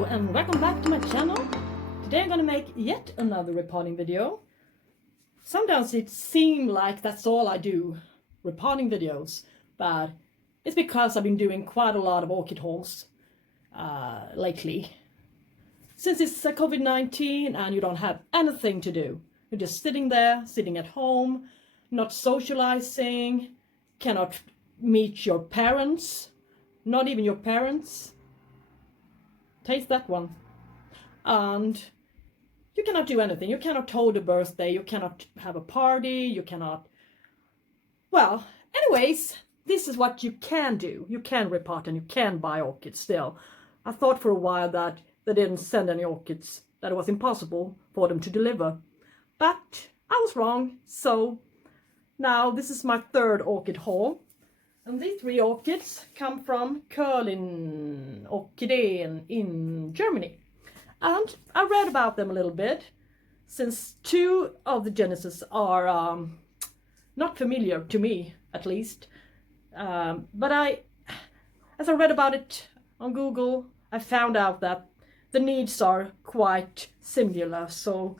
Hello and welcome back to my channel. Today I'm gonna make yet another repotting video. Sometimes it seems like that's all I do, repotting videos, but it's because I've been doing quite a lot of orchid hauls lately. Since it's COVID-19 and you don't have anything to do, you're just sitting there, sitting at home, not socializing, cannot meet your parents, not even your parents. Taste that one. And you cannot do anything. You cannot hold a birthday, you cannot have a party, you cannot... Well, anyways, this is what you can do. You can repot and you can buy orchids still. I thought for a while that they didn't send any orchids, that it was impossible for them to deliver. But I was wrong, so now this is my third orchid haul. And these three orchids come from Currlin Orchideen in Germany. And I read about them a little bit, since two of the genesis are not familiar to me, at least. But as I read about it on Google, I found out that the needs are quite similar. So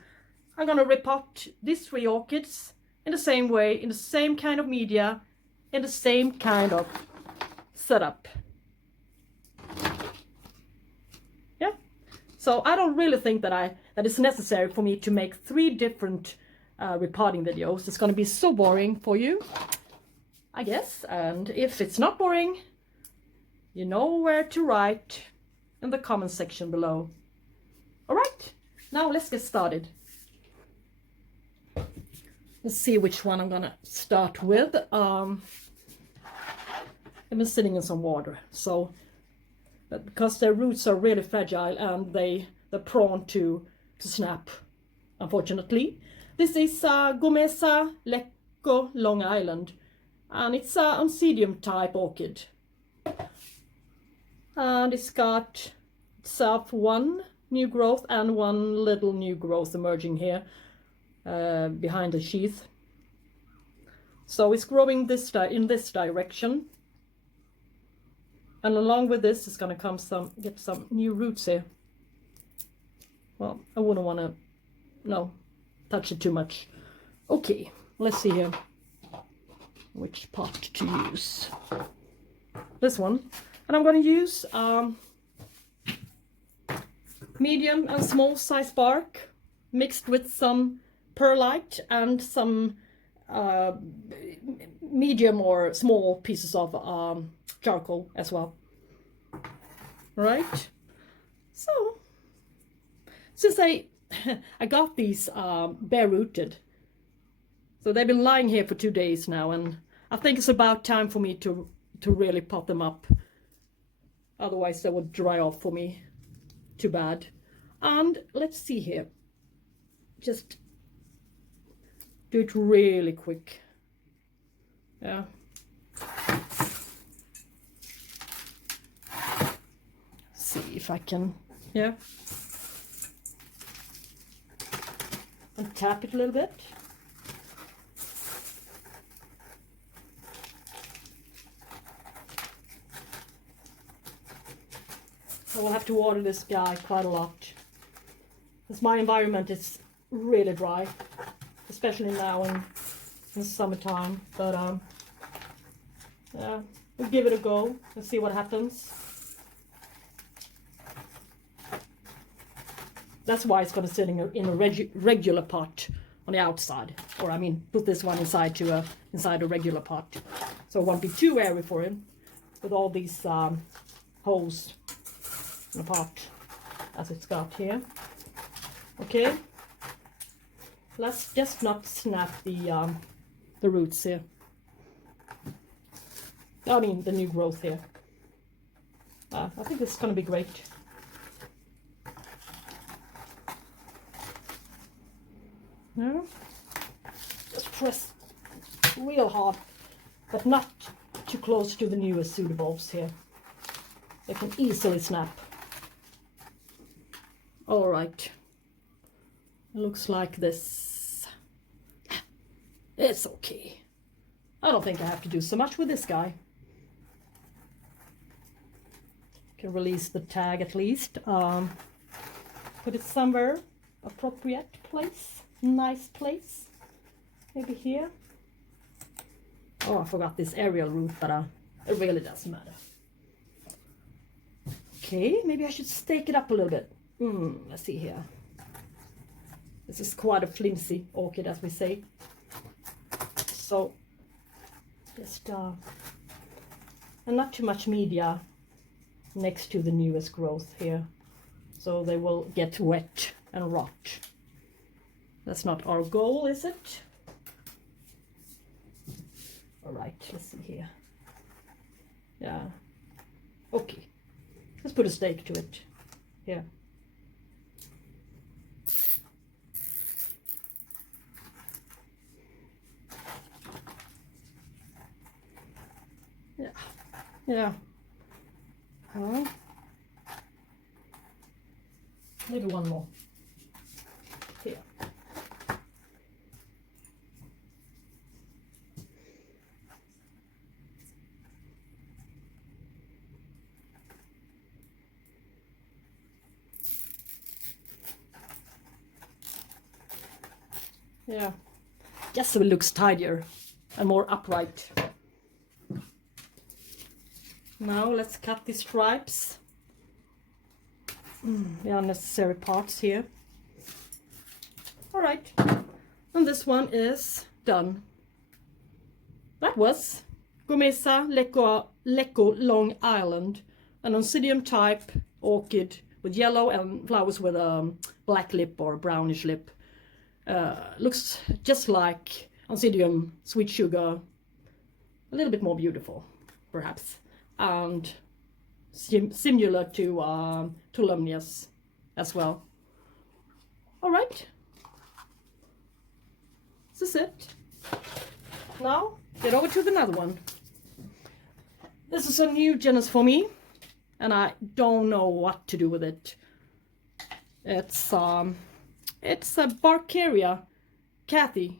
I'm gonna repot these three orchids in the same way, in the same kind of media, in the same kind of setup. Yeah, so I don't really think that it's necessary for me to make three different repotting videos. It's going to be so boring for you, I guess. And if it's not boring, you know where to write in the comment section below. All right, now let's get started. Let's see which one I'm gonna start with. I've been sitting in some water, so because their roots are really fragile and they're prone to snap, unfortunately. This is Gomesa Long Island, and it's a oncidium type orchid, and it's got itself one new growth and one little new growth emerging here behind the sheath. So it's growing in this direction, and along with this is going to come get some new roots here. Well, I wouldn't want to touch it too much. Okay, let's see here which pot to use. This one, and I'm going to use medium and small size bark mixed with some perlite and some medium or small pieces of charcoal as well. Right, so since I got these bare rooted, so they've been lying here for 2 days now, and I think it's about time for me to really pot them up, otherwise they would dry off for me. Too bad. And let's see here, just do it really quick. Yeah. See if I can, yeah. And tap it a little bit. I will have to water this guy quite a lot, because my environment is really dry, especially now in summertime. But yeah, we'll give it a go and see what happens. That's why it's going to sit in a regular pot on the outside, or I mean, put this one inside a regular pot, so it won't be too airy for him with all these holes in the pot as it's got here. Okay, let's just not snap the roots here. I mean the new growth here. I think this is going to be great. Yeah. Just press real hard, but not too close to the newest pseudobulbs here. They can easily snap. All right, it looks like this. It's okay. I don't think I have to do so much with this guy. Can release the tag at least. Put it somewhere appropriate place, nice place. Maybe here. Oh, I forgot this aerial root, but it really doesn't matter. Okay, maybe I should stake it up a little bit. Let's see here. This is quite a flimsy orchid, as we say. So just and not too much media next to the newest growth here, so they will get wet and rot. That's not our goal, is it? All right, let's see here. Yeah, okay, let's put a stake to it here. Yeah. Maybe one more here. Yeah, just so it looks tidier and more upright. Now let's cut these stripes, the unnecessary parts here. All right, and this one is done. That was Gomesa Lecco Long Island, an oncidium type orchid with yellow and flowers with a black lip or brownish lip. Looks just like oncidium sweet sugar, a little bit more beautiful perhaps, and similar to Lemnius as well. All right, this is it. Now get over to another one. This is a new genus for me, and I don't know what to do with it. It's a Barkeria, Kathy.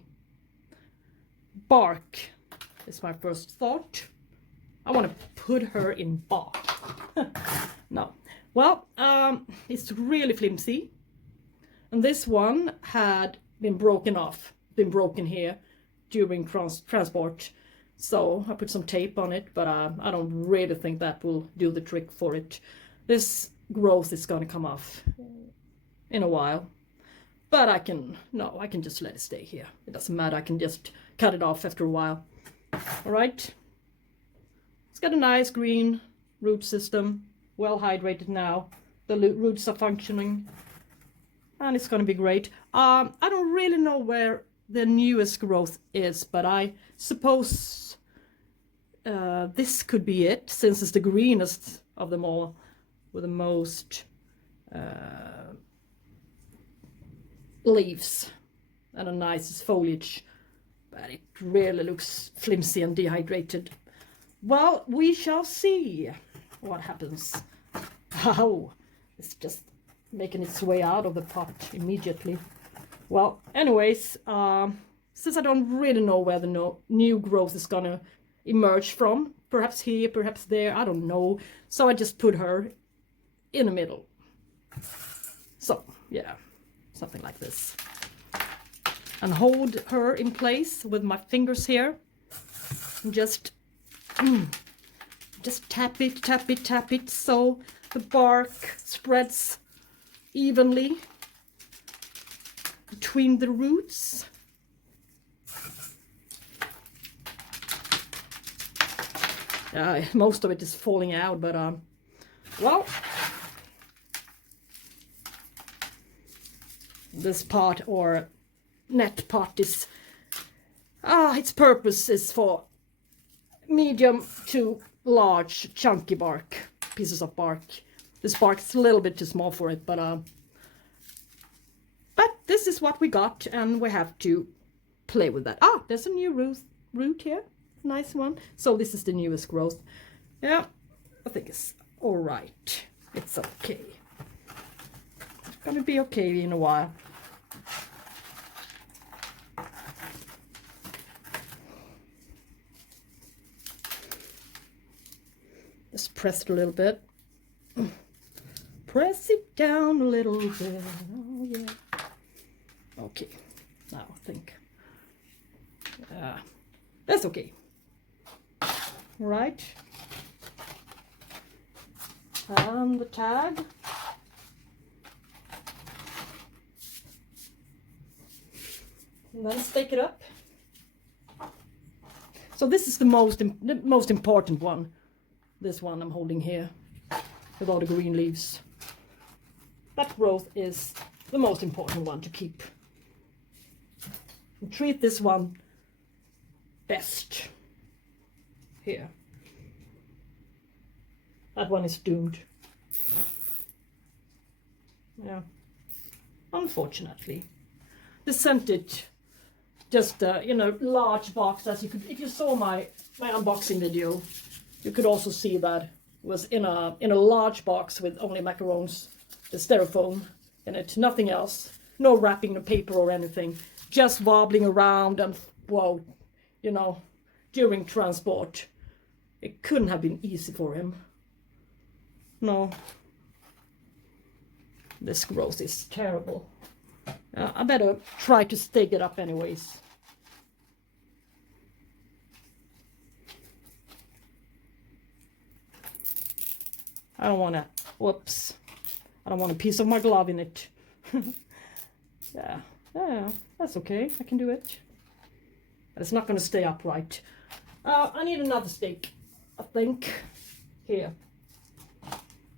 Bark is my first thought. I want to put her in bark. No. Well, it's really flimsy. And this one had been broken off, been broken here during transport. So I put some tape on it, but I don't really think that will do the trick for it. This growth is going to come off in a while. But I can just let it stay here. It doesn't matter, I can just cut it off after a while. All right. It's got a nice green root system, well hydrated now. The roots are functioning, and it's going to be great. I don't really know where the newest growth is, but I suppose this could be it, since it's the greenest of them all, with the most leaves and a nice foliage, but it really looks flimsy and dehydrated. Well, we shall see what happens. Oh, it's just making its way out of the pot immediately. Well, anyways, since I don't really know where the new growth is gonna emerge from, perhaps here, perhaps there, I don't know, so I just put her in the middle. So yeah, something like this, and hold her in place with my fingers here, and just tap it so the bark spreads evenly between the roots. Most of it is falling out, but well, this part or net part is its purpose is for medium to large chunky bark, pieces of bark. This bark is a little bit too small for it, but this is what we got, and we have to play with that. There's a new root here, nice one. So this is the newest growth. Yeah, I think it's all right. It's okay. It's gonna be okay in a while. Just press it a little bit. Press it down a little bit. Oh, yeah. Okay, now I think that's okay. Right. And the tag. And then stake it up. So this is the most important one. This one I'm holding here with all the green leaves. That growth is the most important one to keep. And treat this one best. Here. That one is doomed. Yeah. Unfortunately. The scented, just you know, large box, as you could, if you saw my unboxing video, you could also see that was in a large box with only macarons, the styrofoam in it, nothing else, no wrapping the paper or anything, just wobbling around and whoa, you know, during transport. It couldn't have been easy for him. No. This growth is terrible. I better try to stake it up anyways. I don't want to, whoops. I don't want a piece of my glove in it. Yeah, that's okay. I can do it. But it's not going to stay upright. I need another stake, I think. Here.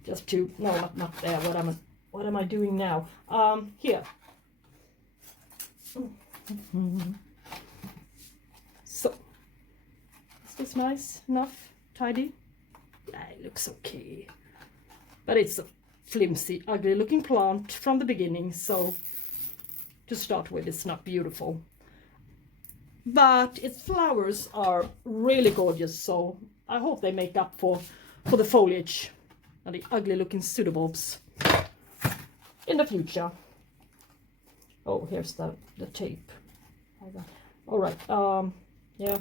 Just to, no, not there. What am I doing now? Here. So, is this nice enough? Tidy? Yeah, it looks okay. But it's a flimsy, ugly looking plant from the beginning, so to start with, it's not beautiful. But its flowers are really gorgeous, so I hope they make up for the foliage and the ugly looking pseudobulbs in the future. Oh, here's the tape. All right. Yeah.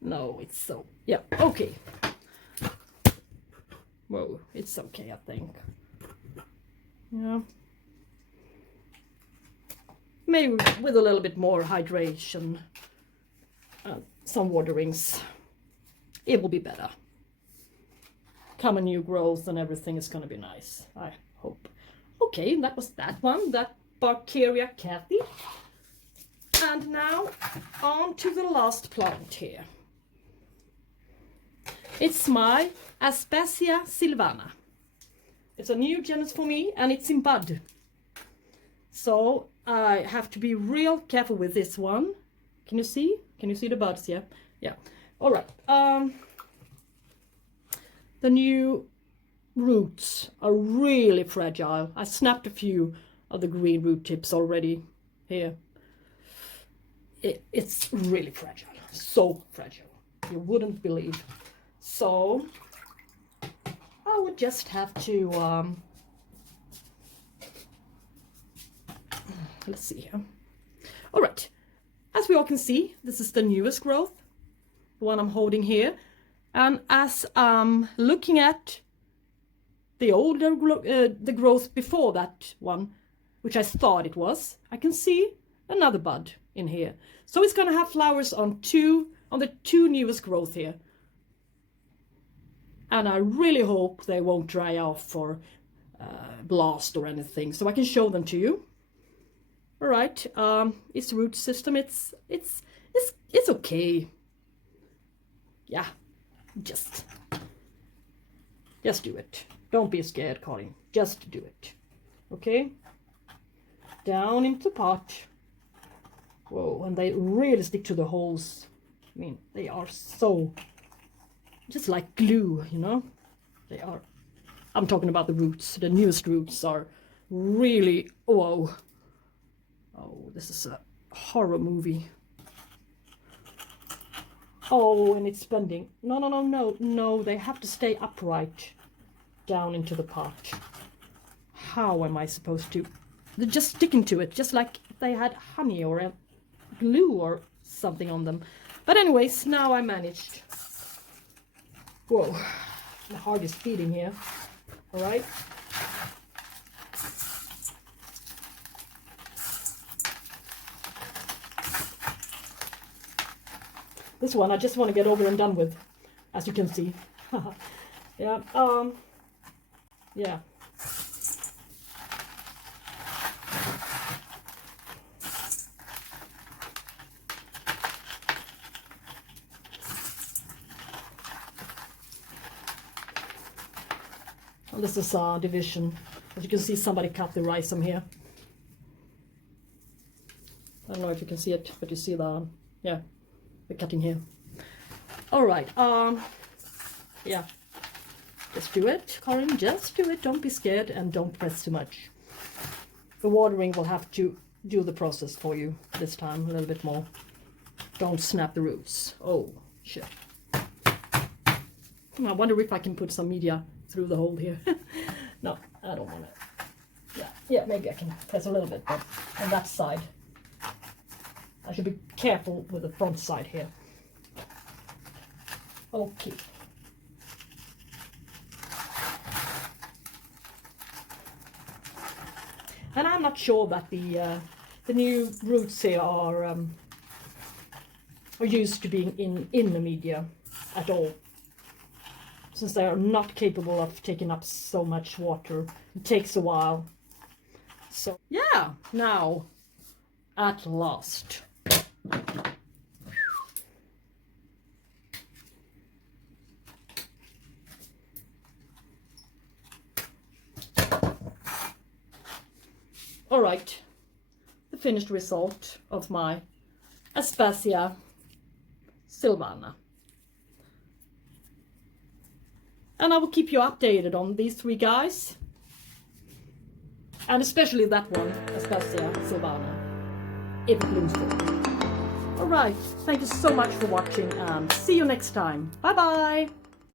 No, it's so. Yeah. Okay. Whoa, it's okay, I think. Yeah. Maybe with a little bit more hydration, some waterings, it will be better. Come a new growth and everything is going to be nice, I hope. Okay, that was that one, that Barkeria Kathy. And now on to the last plant here. It's my Aspasia silvana. It's a new genus for me and it's in bud. So I have to be real careful with this one. Can you see? Can you see the buds? Yeah. Yeah. All right. The new roots are really fragile. I snapped a few of the green root tips already here. It's really fragile. So fragile. You wouldn't believe. So I would just have to let's see here. All right, as we all can see, this is the newest growth, the one I'm holding here. And as I'm looking at the older the growth before that one, which I thought it was, I can see another bud in here. So it's going to have flowers on the two newest growth here. And I really hope they won't dry off or blast or anything, so I can show them to you. All right, its root system, it's okay. Yeah, just do it. Don't be scared, Colin. Just do it. Okay. Down into the pot. Whoa, and they really stick to the holes. I mean, they are so just like glue, you know. They are. I'm talking about the roots. The newest roots are really, whoa. Oh, this is a horror movie. Oh, and it's bending. No, they have to stay upright down into the pot. How am I supposed to? They're just sticking to it, just like they had honey or a glue or something on them. But anyways, now I managed. Whoa, my heart is beating here. All right. This one I just want to get over and done with, as you can see. Yeah. Yeah. And this is our division. As you can see, somebody cut the rhizome here. I don't know if you can see it, but you see the, yeah, the cutting here. All right. Yeah. Just do it, Corinne. Just do it. Don't be scared and don't press too much. The watering will have to do the process for you this time a little bit more. Don't snap the roots. Oh, shit. I wonder if I can put some media through the hole here. No, I don't want it. Yeah, maybe I can press a little bit, but on that side. I should be careful with the front side here. Okay. And I'm not sure that the new roots here are used to being in the media at all, since they are not capable of taking up so much water. It takes a while. So yeah, now at last. All right, the finished result of my Aspasia sylvana. And I will keep you updated on these three guys. And especially that one, Aspasia sylvana, if it blooms for me. All right, thank you so much for watching and see you next time. Bye bye.